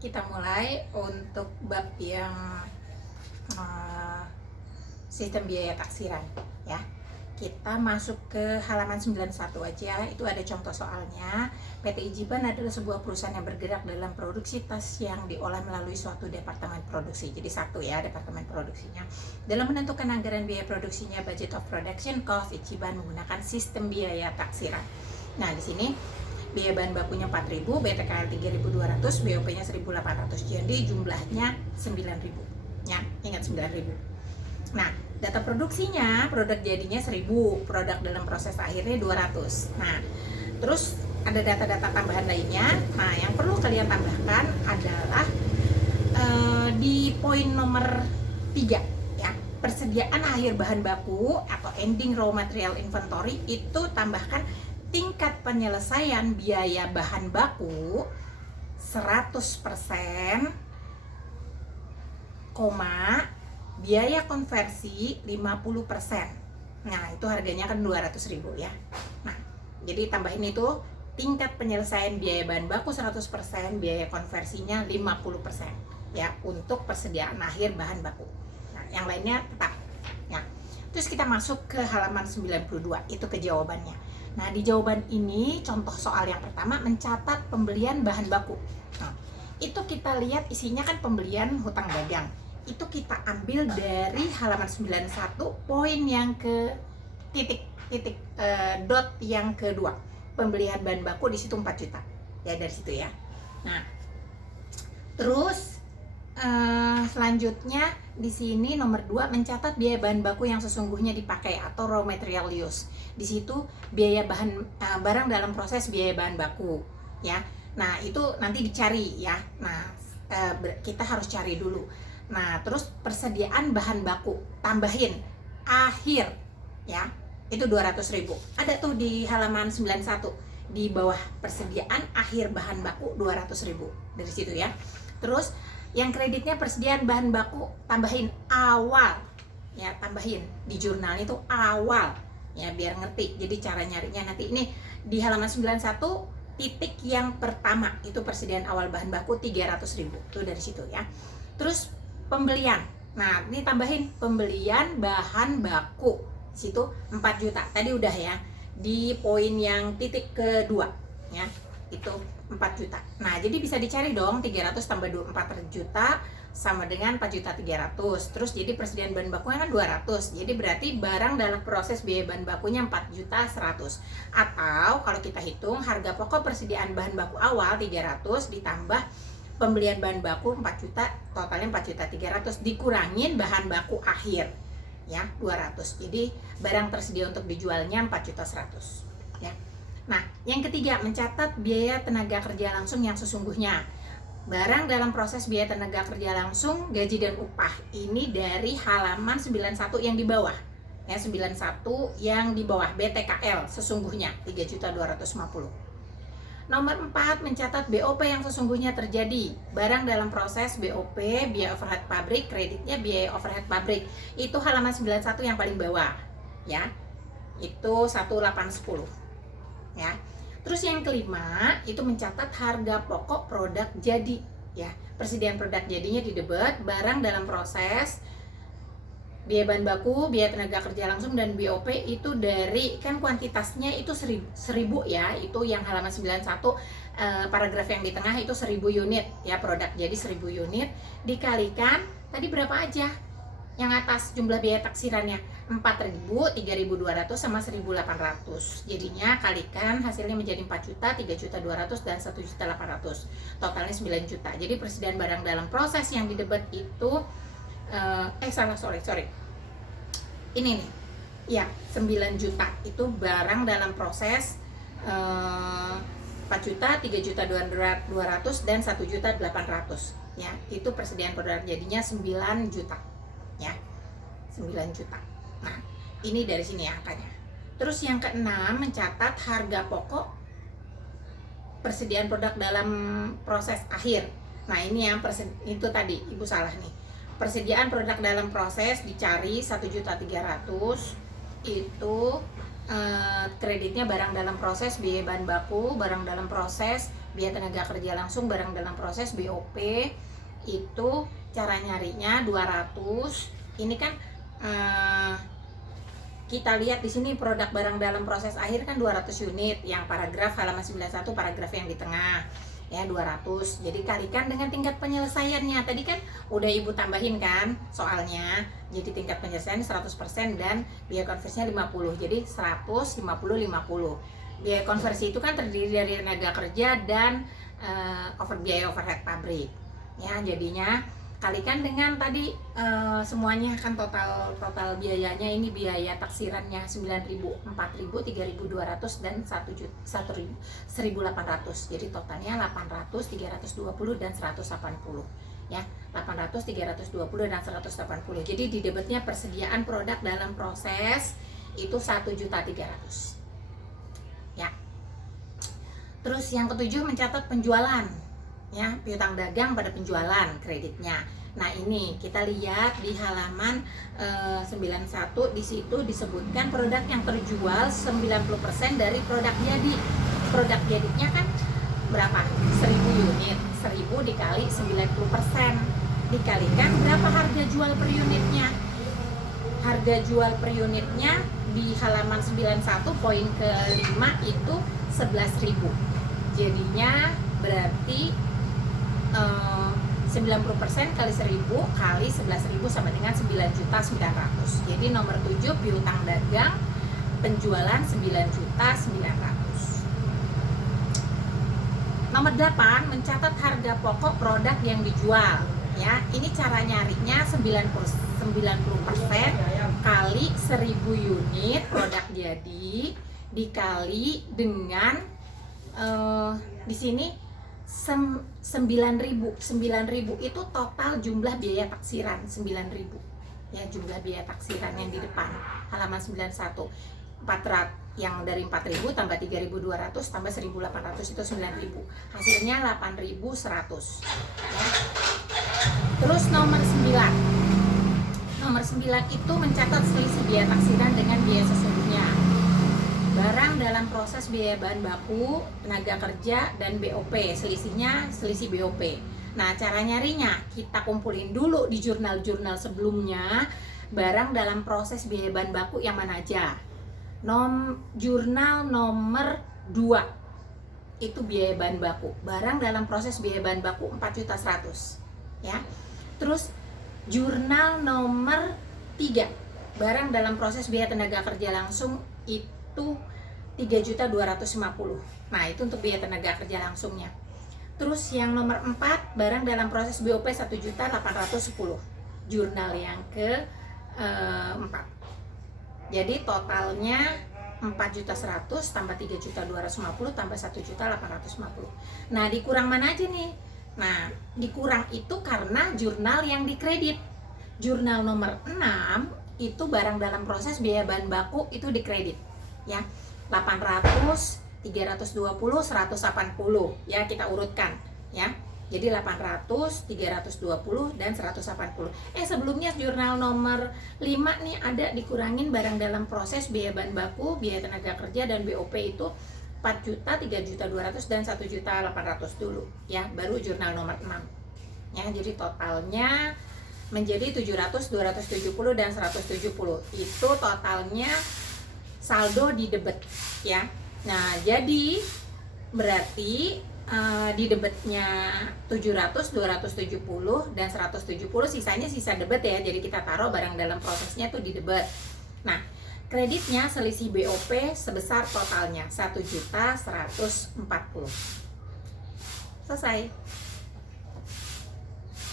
Kita mulai untuk bab yang uh, sistem biaya taksiran ya. Kita masuk ke halaman 91 aja, itu ada contoh soalnya. PT Ijiban adalah sebuah perusahaan yang bergerak dalam produksi tas yang diolah melalui suatu departemen produksi. Jadi satu ya, departemen produksinya. Dalam menentukan anggaran biaya produksinya, budget of production cost, Ichiban menggunakan sistem biaya taksiran. Nah, di sini biaya bahan bakunya 4.000, BTKL 3.200, BOP-nya 1.800. Jadi jumlahnya 9.000. Ya, ingat 9.000. Nah, data produksinya, produk jadinya 1.000, produk dalam proses akhirnya 200. Nah, terus ada data-data tambahan lainnya. Nah, yang perlu kalian tambahkan adalah di poin nomor 3 ya, persediaan akhir bahan baku atau ending raw material inventory, itu tambahkan tingkat penyelesaian biaya bahan baku 100%, biaya konversi 50%. Nah, itu harganya kan 200.000 ya. Nah, jadi tambahin itu tingkat penyelesaian biaya bahan baku 100%, biaya konversinya 50% ya, untuk persediaan akhir bahan baku. Nah, yang lainnya tetap ya. Terus kita masuk ke halaman 92, itu ke jawabannya. Nah, di jawaban ini contoh soal yang pertama mencatat pembelian bahan baku. Nah, itu kita lihat isinya kan pembelian hutang dagang. Itu kita ambil dari halaman 91 poin yang ke dot yang kedua, pembelian bahan baku di situ 4 juta ya, dari situ ya. Nah, terus selanjutnya di sini nomor 2 mencatat biaya bahan baku yang sesungguhnya dipakai atau raw material use. Di situ biaya barang dalam proses biaya bahan baku ya. Nah, itu nanti dicari ya. Nah, kita harus cari dulu. Nah, terus persediaan bahan baku tambahin akhir ya, itu 200.000. Ada tuh di halaman 91 di bawah persediaan akhir bahan baku 200.000 dari situ ya. Terus yang kreditnya persediaan bahan baku tambahin awal ya, tambahin di jurnal itu awal ya, biar ngerti. Jadi cara nyarinya nanti ini di halaman 91 titik yang pertama, itu persediaan awal bahan baku 300.000 tuh dari situ ya. Terus pembelian, nah ini tambahin pembelian bahan baku situ 4 juta tadi udah ya, di poin yang titik kedua ya, itu 4 juta. Nah, jadi bisa dicari dong, 300 tambah 4 juta sama dengan 4.300.000. Terus jadi persediaan bahan bakunya kan 200. Jadi berarti barang dalam proses biaya bahan bakunya 4.100.000. Atau kalau kita hitung harga pokok persediaan bahan baku awal 300 ditambah pembelian bahan baku 4 juta, totalnya 4.300.000, dikurangin bahan baku akhir ya 200. Jadi barang tersedia untuk dijualnya 4.100.000 ya. Nah, yang ketiga mencatat biaya tenaga kerja langsung yang sesungguhnya. Barang dalam proses biaya tenaga kerja langsung, gaji dan upah. Ini dari halaman 91 yang di bawah. Ya, 91 yang di bawah, BTKL sesungguhnya 3.250.000. Nomor 4 mencatat BOP yang sesungguhnya terjadi. Barang dalam proses BOP, biaya overhead pabrik, kreditnya biaya overhead pabrik. Itu halaman 91 yang paling bawah ya. Itu 1810 ya. Terus yang kelima itu mencatat harga pokok produk jadi ya. Persediaan produk jadinya di debit, barang dalam proses, biaya bahan baku, biaya tenaga kerja langsung, dan BOP itu dari, kan kuantitasnya itu 1.000 ya, itu yang halaman 91 paragraf yang di tengah itu 1.000 unit ya, produk jadi 1.000 unit dikalikan tadi berapa aja yang atas jumlah biaya taksirannya 4.000, 3.200 sama 1.800. Jadinya kalikan hasilnya menjadi 4 juta, 3.200.000 dan 1.800.000. Totalnya 9 juta. Jadi persediaan barang dalam proses yang didebat itu sorry. Ini nih. Ya, 9 juta itu barang dalam proses 4 juta, 3.200.000 dan 1.800.000 ya. Itu persediaan produk jadinya 9 juta. Ya. 9 juta. Nah, ini dari sini ya angkanya. Terus yang keenam mencatat harga pokok persediaan produk dalam proses akhir. Nah, ini yang itu tadi Ibu salah nih. Persediaan produk dalam proses dicari 1.300.000, itu kreditnya barang dalam proses biaya bahan baku, barang dalam proses biaya tenaga kerja langsung barang dalam proses BOP itu cara nyarinya 200. Ini kan kita lihat di sini produk barang dalam proses akhir kan 200 unit, yang paragraf halaman 91 paragraf yang di tengah ya 200. Jadi kalikan dengan tingkat penyelesaiannya. Tadi kan udah Ibu tambahin kan soalnya. Jadi tingkat penyelesaian 100% dan biaya konversinya 50. Jadi 100 50 50. Biaya konversi itu kan terdiri dari tenaga kerja dan biaya overhead pabrik. Ya, jadinya kalikan dengan tadi semuanya kan total biayanya ini biaya taksirannya 9.000, 4.000, 3.200 dan 1.800. Jadi totalnya 800, 320 dan 180 ya. 800, 320 dan 180. Jadi di debetnya persediaan produk dalam proses itu 1.300.000 ya. Terus yang ketujuh mencatat penjualan ya, piutang dagang pada penjualan kreditnya. Nah, ini kita lihat di halaman 91, di situ disebutkan produk yang terjual 90% dari produk jadi. Produk jadinya kan berapa? 1000 unit. 1000 dikali 90% dikalikan berapa harga jual per unitnya? Harga jual per unitnya di halaman 91 poin ke-5 itu 11.000. Jadinya berarti 90% kali 1000 kali 11.000 sama dengan 9.900.000. Jadi nomor 7 piutang dagang penjualan 9.900.000. Nomor 8 mencatat harga pokok produk yang dijual ya. Ini cara nyarinya 90% kali 1000 unit produk jadi dikali dengan di sini 9.000 itu total jumlah biaya taksiran 9.000 ya, jumlah biaya taksiran yang di depan halaman 91. 400 yang dari 4.000 tambah 3.200 tambah 1.800 itu 9.000, hasilnya 8.100 ya. Terus nomor 9 itu mencatat selisih biaya taksiran dengan biaya sesungguhnya barang dalam proses biaya bahan baku, tenaga kerja, dan BOP. Selisihnya selisih BOP. Nah, cara nyarinya kita kumpulin dulu di jurnal-jurnal sebelumnya barang dalam proses biaya bahan baku yang mana aja. Jurnal nomor 2 itu biaya bahan baku. Barang dalam proses biaya bahan baku 4.100.000 ya. Terus jurnal nomor 3 barang dalam proses biaya tenaga kerja langsung itu 3.250.000. Nah, itu untuk biaya tenaga kerja langsungnya. Terus yang nomor 4 barang dalam proses BOP 1.810.000. Jurnal yang ke 4. Jadi totalnya 4.100.000 tambah 3.250 tambah 1.850. Nah, dikurang mana aja nih? Nah, dikurang itu karena jurnal yang dikredit. Jurnal nomor 6 itu barang dalam proses biaya bahan baku itu dikredit ya. 800, 320, 180 ya, kita urutkan ya. Jadi 800, 320 dan 180. Sebelumnya jurnal nomor 5 nih ada dikurangin barang dalam proses biaya bahan baku, biaya tenaga kerja dan BOP itu 4 juta, 3.200 dan 1.800 dulu ya, baru jurnal nomor 6 ya. Jadi totalnya menjadi 700, 270 dan 170. Itu totalnya saldo di debit ya. Nah, jadi berarti di debitnya 700, 270 dan 170, sisanya sisa debit ya. Jadi kita taruh barang dalam prosesnya tuh di debit. Nah, kreditnya selisih BOP sebesar totalnya 1.140.000. Selesai.